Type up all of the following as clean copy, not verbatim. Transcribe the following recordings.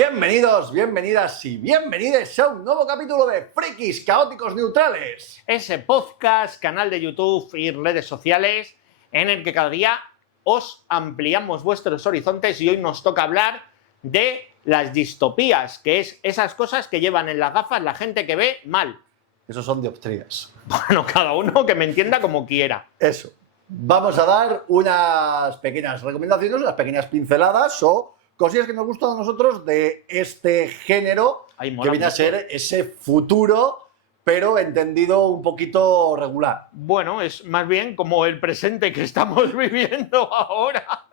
Bienvenidos, bienvenidas y bienvenides a un nuevo capítulo de Frikis Caóticos Neutrales. Ese podcast, canal de YouTube y redes sociales en el que cada día os ampliamos vuestros horizontes y hoy nos toca hablar de las distopías, que es esas cosas que llevan en las gafas la gente que ve mal. Esos son dioptrías. Bueno, cada uno que me entienda como quiera. Eso. Vamos a dar unas pequeñas recomendaciones, unas pequeñas pinceladas o cosillas que nos gustan a nosotros de este género que viene a ser ese futuro, pero entendido un poquito regular. Bueno, es más bien como el presente que estamos viviendo ahora.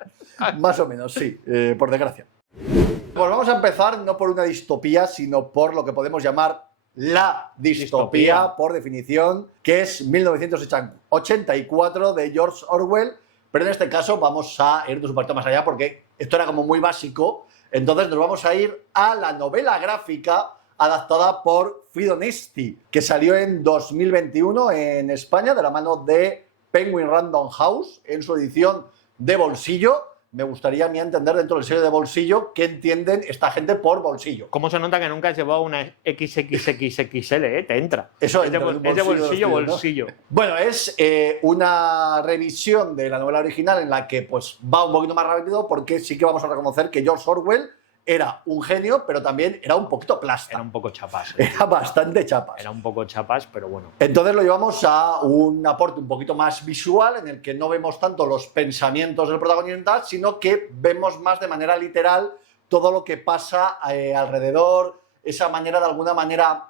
Más o menos, sí, por desgracia. Pues vamos a empezar no por una distopía, sino por lo que podemos llamar la distopía, por definición, que es 1984 de George Orwell, pero en este caso vamos a irnos un poquito más allá porque esto era como muy básico, entonces nos vamos a ir a la novela gráfica adaptada por Fido Nesti, que salió en 2021 en España de la mano de Penguin Random House en su edición de bolsillo. Me gustaría a mí entender dentro del sello de bolsillo qué entienden esta gente por bolsillo. ¿Cómo se nota que nunca has llevado una XXXXL? Te entra. Eso es de bolsillo, bolsillo. Bueno, es una revisión de la novela original en la que pues va un poquito más rápido porque sí que vamos a reconocer que George Orwell era un genio, pero también era un poquito plasta. Era un poco chapas. Era bastante chapas. Era un poco chapas, pero bueno. Entonces lo llevamos a un aporte un poquito más visual, en el que no vemos tanto los pensamientos del protagonista, sino que vemos más de manera literal todo lo que pasa alrededor, esa manera de alguna manera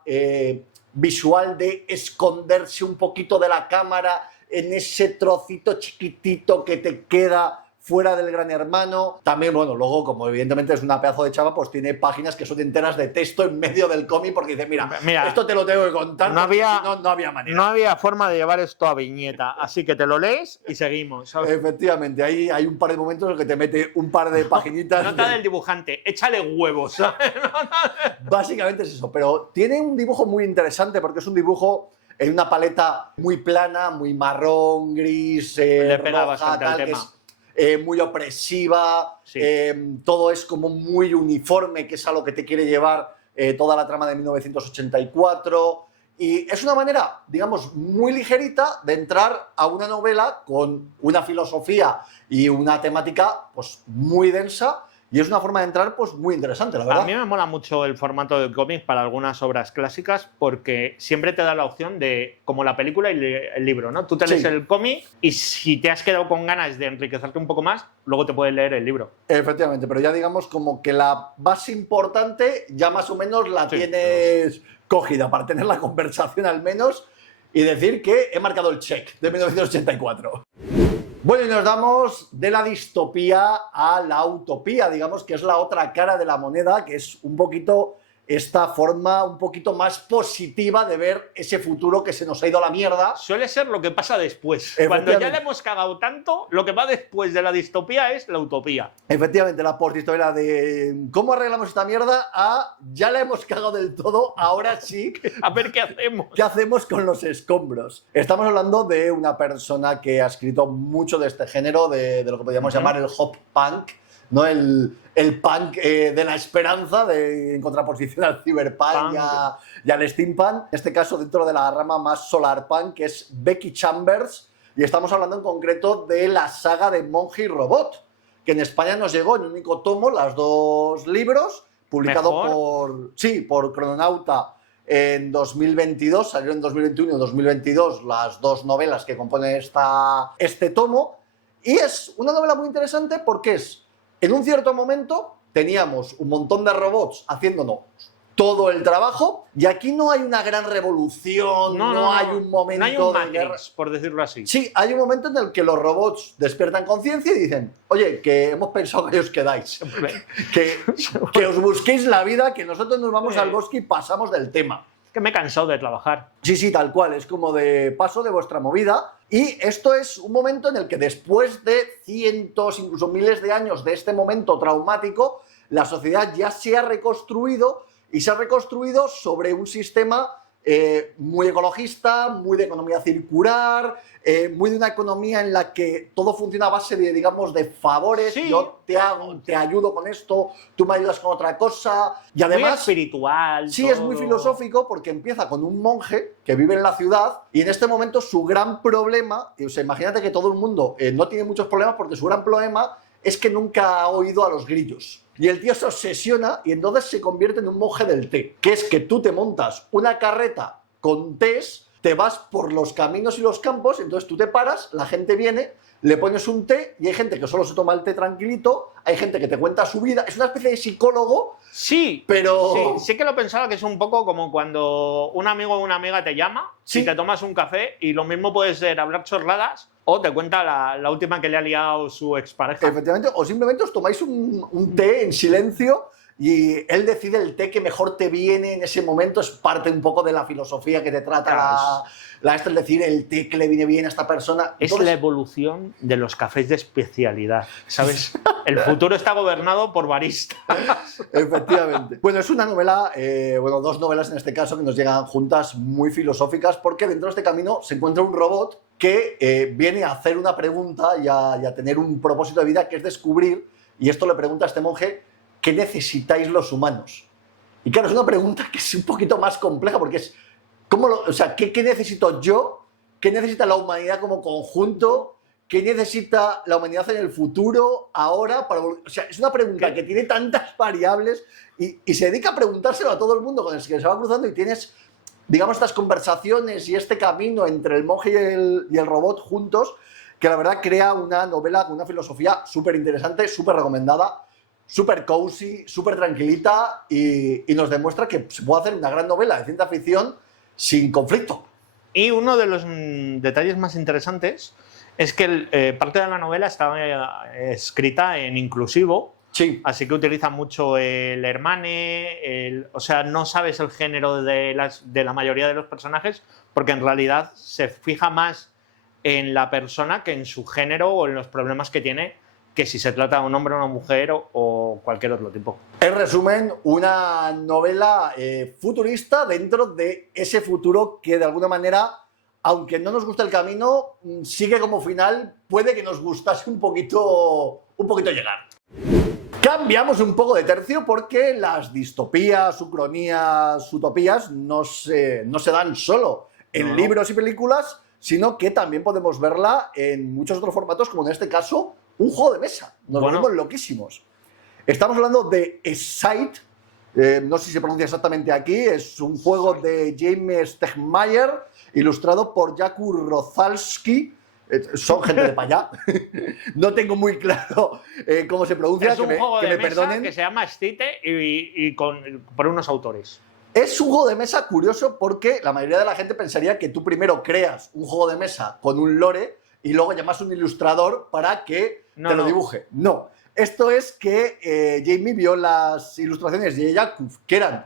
visual de esconderse un poquito de la cámara en ese trocito chiquitito que te queda fuera del gran hermano. También, bueno, luego, como evidentemente es una pedazo de chava, pues tiene páginas que son enteras de texto en medio del cómic porque dice, mira, esto te lo tengo que contar, no había, si no había manera. No había forma de llevar esto a viñeta, así que te lo lees y seguimos, ¿sabes? Efectivamente, ahí hay un par de momentos en los que te mete un par de paginitas. Nota del dibujante, échale huevos, ¿sabes? Básicamente es eso, pero tiene un dibujo muy interesante porque es un dibujo en una paleta muy plana, muy marrón, gris, le pega roja, bastante al tema. Muy opresiva, sí. Todo es como muy uniforme, que es a lo que te quiere llevar toda la trama de 1984. Y es una manera, digamos, muy ligerita de entrar a una novela con una filosofía y una temática pues, muy densa. Y es una forma de entrar pues muy interesante, la verdad. A mí me mola mucho el formato del cómic para algunas obras clásicas porque siempre te da la opción de, como la película y el libro, ¿no? Tú te lees el cómic y si te has quedado con ganas de enriquecerte un poco más, luego te puedes leer el libro. Efectivamente, pero ya digamos como que la base importante ya más o menos la tienes cogida para tener la conversación al menos y decir que he marcado el check de 1984. Bueno, y nos damos de la distopía a la utopía, digamos que es la otra cara de la moneda, que es un poquito esta forma un poquito más positiva de ver ese futuro que se nos ha ido a la mierda. Suele ser lo que pasa después. Cuando ya le hemos cagado tanto, lo que va después de la distopía es la utopía. Efectivamente, la postdistopía de ¿cómo arreglamos esta mierda? A ya la hemos cagado del todo, ahora sí. A ver qué hacemos. ¿Qué hacemos con los escombros? Estamos hablando de una persona que ha escrito mucho de este género, de lo que podríamos llamar el hop punk, ¿no? El punk de la esperanza, en contraposición al cyberpunk y al steampunk. En este caso, dentro de la rama más solarpunk, que es Becky Chambers, y estamos hablando en concreto de la saga de Monje y Robot, que en España nos llegó en un único tomo, los dos libros, publicado por Crononauta en 2022, salió en 2021 y 2022 las dos novelas que componen este tomo, y es una novela muy interesante porque en un cierto momento teníamos un montón de robots haciéndonos todo el trabajo y aquí no hay una gran revolución, no hay un momento... No hay un Matrix, por decirlo así. Sí, hay un momento en el que los robots despiertan conciencia y dicen, oye, que hemos pensado que os quedáis, que os busquéis la vida, que nosotros nos vamos al bosque y pasamos del tema. Que me he cansado de trabajar. Sí, tal cual, es como de paso de vuestra movida. Y esto es un momento en el que después de cientos, incluso miles de años de este momento traumático, la sociedad ya se ha reconstruido y se ha reconstruido sobre un sistema muy ecologista, muy de economía circular, muy de una economía en la que todo funciona a base de, digamos, de favores. Sí. Yo te ayudo con esto, tú me ayudas con otra cosa. Y Muy además, espiritual. sí, todo. es muy filosófico porque empieza con un monje que vive en la ciudad y en este momento su gran problema, o sea, imagínate que todo el mundo no tiene muchos problemas porque su gran problema es que nunca ha oído a los grillos. Y el tío se obsesiona y entonces se convierte en un monje del té, que es que tú te montas una carreta con tés, te vas por los caminos y los campos, entonces tú te paras, la gente viene, le pones un té y hay gente que solo se toma el té tranquilito, hay gente que te cuenta su vida, es una especie de psicólogo. Sí, pero sí que lo pensaba, que es un poco como cuando un amigo o una amiga te llama Sí. y te tomas un café, y lo mismo puede ser hablar chorradas o te cuenta la última que le ha liado su expareja. Efectivamente, o simplemente os tomáis un té en silencio y él decide el té que mejor te viene en ese momento, es parte un poco de la filosofía que te trata esto, es decir, el té que le viene bien a esta persona. Es Entonces, la evolución de los cafés de especialidad, ¿sabes? El futuro está gobernado por baristas. efectivamente. Bueno, es una novela, bueno, dos novelas en este caso que nos llegan juntas muy filosóficas porque dentro de este camino se encuentra un robot que viene a hacer una pregunta y a tener un propósito de vida que es descubrir, y esto le pregunta a este monje, ¿qué necesitáis los humanos? Y claro, es una pregunta que es un poquito más compleja porque es, o sea, ¿qué necesito yo? ¿Qué necesita la humanidad como conjunto? ¿Qué necesita la humanidad en el futuro, ahora? O sea, es una pregunta que tiene tantas variables y se dedica a preguntárselo a todo el mundo con el que se va cruzando y tienes, digamos, estas conversaciones y este camino entre el monje y el robot juntos, que la verdad crea una novela con una filosofía súper interesante, súper recomendada, súper cozy, súper tranquilita y nos demuestra que se puede hacer una gran novela de ciencia ficción sin conflicto. Y uno de los detalles más interesantes es que parte de la novela está escrita en inclusivo, Sí. así que utiliza mucho el hermane, o sea, no sabes el género de la mayoría de los personajes, porque en realidad se fija más en la persona que en su género o en los problemas que tiene, que si se trata de un hombre o una mujer o cualquier otro tipo. En resumen, una novela futurista dentro de ese futuro que de alguna manera, aunque no nos guste el camino, sigue como final, puede que nos gustase un poquito llegar. Cambiamos un poco de tercio porque las distopías, ucronías, utopías no se dan solo en libros y películas, sino que también podemos verla en muchos otros formatos, como en este caso, un juego de mesa. Nos volvemos loquísimos. Estamos hablando de Excite, no sé si se pronuncia exactamente aquí, es un juego de James Stegmaier, ilustrado por Jakub Rozalski. Son gente de para allá. No tengo muy claro cómo se pronuncia. Es un juego de me mesa perdonen. que se llama Excite y por unos autores. Es un juego de mesa curioso porque la mayoría de la gente pensaría que tú primero creas un juego de mesa con un lore y luego llamas a un ilustrador para que te lo dibuje. No. Esto es que Jamie vio las ilustraciones de Jakub, que eran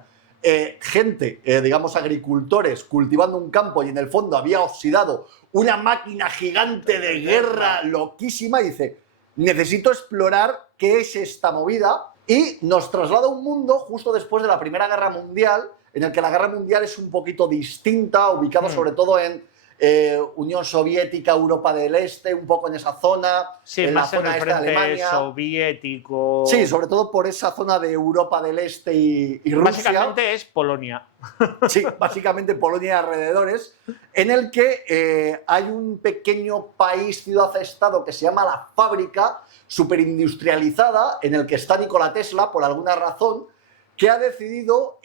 gente, digamos, agricultores cultivando un campo y en el fondo había oxidado una máquina gigante de guerra loquísima y dice, necesito explorar qué es esta movida, y nos traslada a un mundo justo después de la Primera Guerra Mundial, en el que la Guerra Mundial es un poquito distinta, ubicado sobre todo en Unión Soviética, Europa del Este, un poco en esa zona, Sí, en más la zona en el esta de frente Alemania. soviético. Sí, sobre todo por esa zona de Europa del Este y Rusia. Básicamente es Polonia. Sí, básicamente Polonia y alrededores, en el que hay un pequeño país, ciudad-estado, que se llama La Fábrica, superindustrializada, en el que está Nikola Tesla, por alguna razón, que ha decidido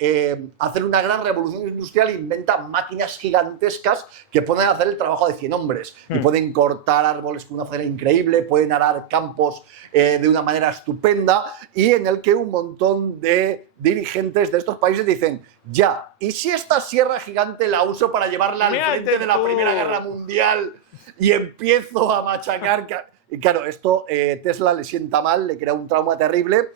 hacer una gran revolución industrial e inventa máquinas gigantescas que pueden hacer el trabajo de 100 hombres. Y pueden cortar árboles con una facilidad increíble, pueden arar campos de una manera estupenda, y en el que un montón de dirigentes de estos países dicen, ya, ¿y si esta sierra gigante la uso para llevarla al frente de la Primera Guerra Mundial y empiezo a machacar? Y claro, esto Tesla le sienta mal, le crea un trauma terrible,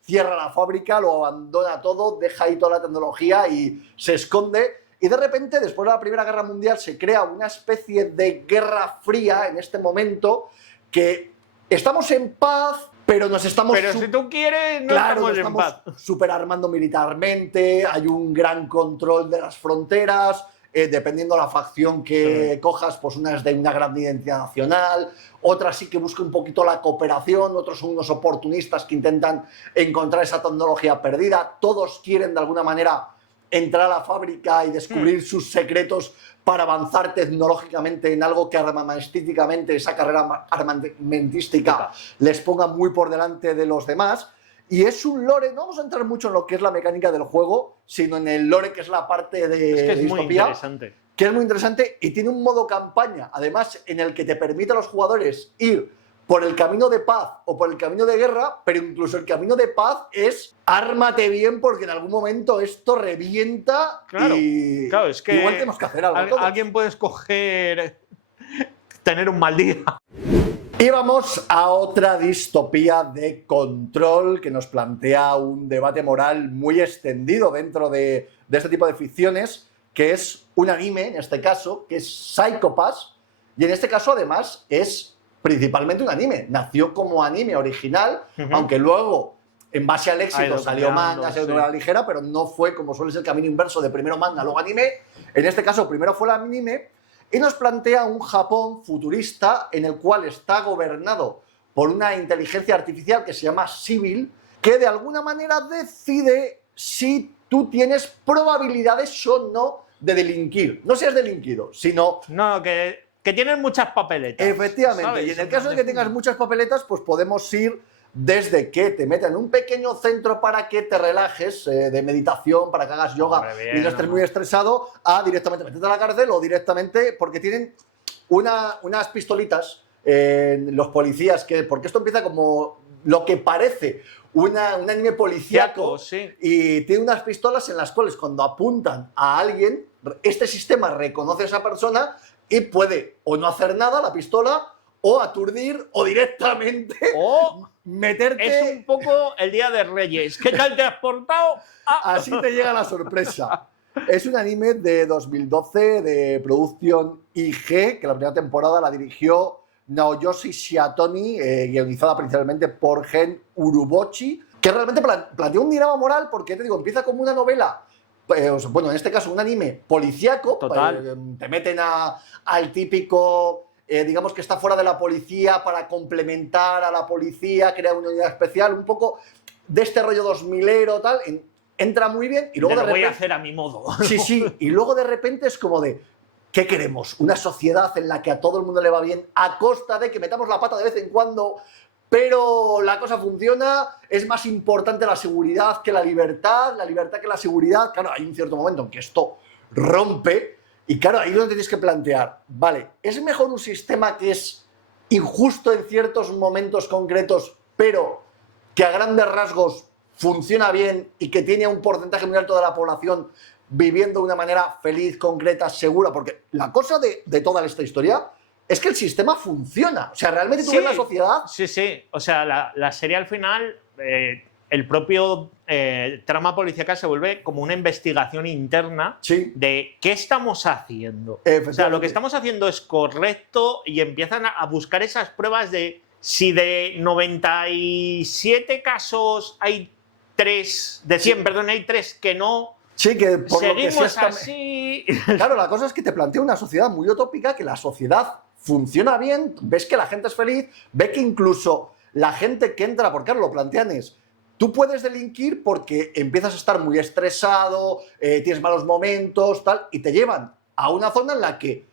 cierra la fábrica, lo abandona todo, deja ahí toda la tecnología y se esconde. Y de repente, después de la Primera Guerra Mundial, se crea una especie de guerra fría en este momento, que estamos en paz, pero nos estamos... Pero si tú quieres, no Claro, estamos en nos paz. estamos superarmando militarmente, hay un gran control de las fronteras, dependiendo de la facción que cojas, pues una es de una gran identidad nacional, otra sí que busca un poquito la cooperación, otros son unos oportunistas que intentan encontrar esa tecnología perdida, todos quieren de alguna manera entrar a la fábrica y descubrir sus secretos para avanzar tecnológicamente en algo que armamentísticamente, esa carrera armamentística les ponga muy por delante de los demás. Y es un lore, no vamos a entrar mucho en lo que es la mecánica del juego, sino en el lore que es la parte de Es que es distopía, muy interesante. que es muy interesante y tiene un modo campaña, además, en el que te permite a los jugadores ir por el camino de paz o por el camino de guerra, pero incluso el camino de paz es ármate bien porque en algún momento esto revienta. Claro, y claro, es que igual tenemos que hacer algo todos. alguien puede escoger tener un mal día. Y vamos a otra distopía de Control que nos plantea un debate moral muy extendido dentro de este tipo de ficciones, que es un anime, en este caso, que es Psycho Pass, y en este caso además es principalmente un anime. Nació como anime original, aunque luego, en base al éxito, salió manga, salió novela ligera, pero no fue como suele ser el camino inverso de primero manga, luego anime. En este caso, primero fue el anime, y nos plantea un Japón futurista en el cual está gobernado por una inteligencia artificial que se llama Civil, que de alguna manera decide si tú tienes probabilidades o no de delinquir. No si has delinquido, sino... No, que tienes muchas papeletas. Efectivamente, ¿sabes? y en el caso de que tengas muchas papeletas, pues podemos ir desde que te metan en un pequeño centro para que te relajes, de meditación, para que hagas yoga y no estés muy estresado, a directamente meterte a la cárcel o directamente, porque tienen unas pistolitas, los policías, porque esto empieza como lo que parece un anime policíaco, y tiene unas pistolas en las cuales cuando apuntan a alguien, este sistema reconoce a esa persona y puede o no hacer nada la pistola, o aturdir, o directamente meterte... Es un poco el Día de Reyes. ¿Qué tal te has portado? Así te llega la sorpresa. Es un anime de 2012 de producción IG, que la primera temporada la dirigió Naoyoshi Shiatoni, guionizada principalmente por Gen Urubochi, que realmente plantea un dilema moral porque, te digo, empieza como una novela, bueno, en este caso un anime policíaco. Total. Te meten al típico... digamos que está fuera de la policía para complementar a la policía, crear una unidad especial, un poco de este rollo 2000ero, tal, entra muy bien y luego lo de repente... voy a hacer a mi modo. Sí, y luego de repente es como de, ¿qué queremos? Una sociedad en la que a todo el mundo le va bien a costa de que metamos la pata de vez en cuando, pero la cosa funciona, es más importante la seguridad que la libertad que la seguridad. Claro, hay un cierto momento en que esto rompe. Y claro, ahí es donde tienes que plantear, vale, ¿es mejor un sistema que es injusto en ciertos momentos concretos, pero que a grandes rasgos funciona bien y que tiene un porcentaje muy alto de la población viviendo de una manera feliz, concreta, segura? Porque la cosa de toda esta historia es que el sistema funciona. O sea, realmente tú ves la sociedad... Sí. O sea, la serie al final... el propio trama policíaca se vuelve como una investigación interna de qué estamos haciendo. O sea, lo que estamos haciendo es correcto y empiezan a buscar esas pruebas de si de 97 casos hay 3, de 100, perdón, hay 3 que no... Sí, que por seguimos lo que sea así... Claro, la cosa es que te plantea una sociedad muy utópica, que la sociedad funciona bien, ves que la gente es feliz, ves que incluso la gente que entra, porque claro, lo plantean es... Tú puedes delinquir porque empiezas a estar muy estresado, tienes malos momentos, tal, y te llevan a una zona en la que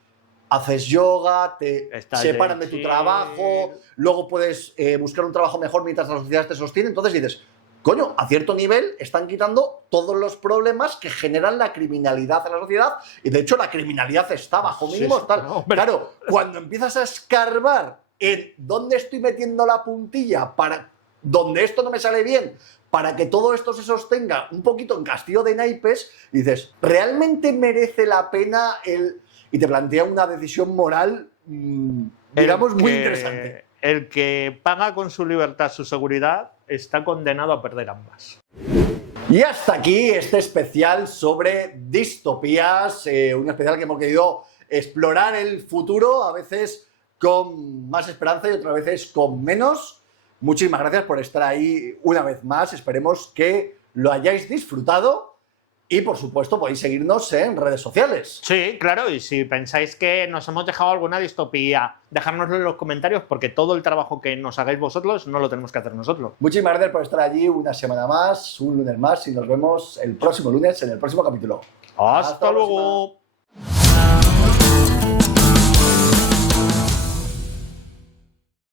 haces yoga, te separan de tu trabajo, luego puedes buscar un trabajo mejor mientras la sociedad te sostiene. Entonces dices, coño, a cierto nivel están quitando todos los problemas que generan la criminalidad en la sociedad, y de hecho la criminalidad está bajo mínimos, tal. Claro, cuando empiezas a escarbar en dónde estoy metiendo la puntilla para... donde esto no me sale bien, para que todo esto se sostenga un poquito en castillo de naipes, dices, ¿realmente merece la pena el...? Y te plantea una decisión moral, digamos, muy interesante. El que paga con su libertad su seguridad está condenado a perder ambas. Y hasta aquí este especial sobre distopías, un especial que hemos querido explorar el futuro, a veces con más esperanza y otras veces con menos. muchísimas gracias por estar ahí una vez más. Esperemos que lo hayáis disfrutado. Y, por supuesto, podéis seguirnos en redes sociales. Sí, claro, y si pensáis que nos hemos dejado alguna distopía, dejárnoslo en los comentarios, porque todo el trabajo que nos hagáis vosotros no lo tenemos que hacer nosotros. Muchísimas gracias por estar allí una semana más, un lunes más, y nos vemos el próximo lunes en el próximo capítulo. ¡Hasta luego!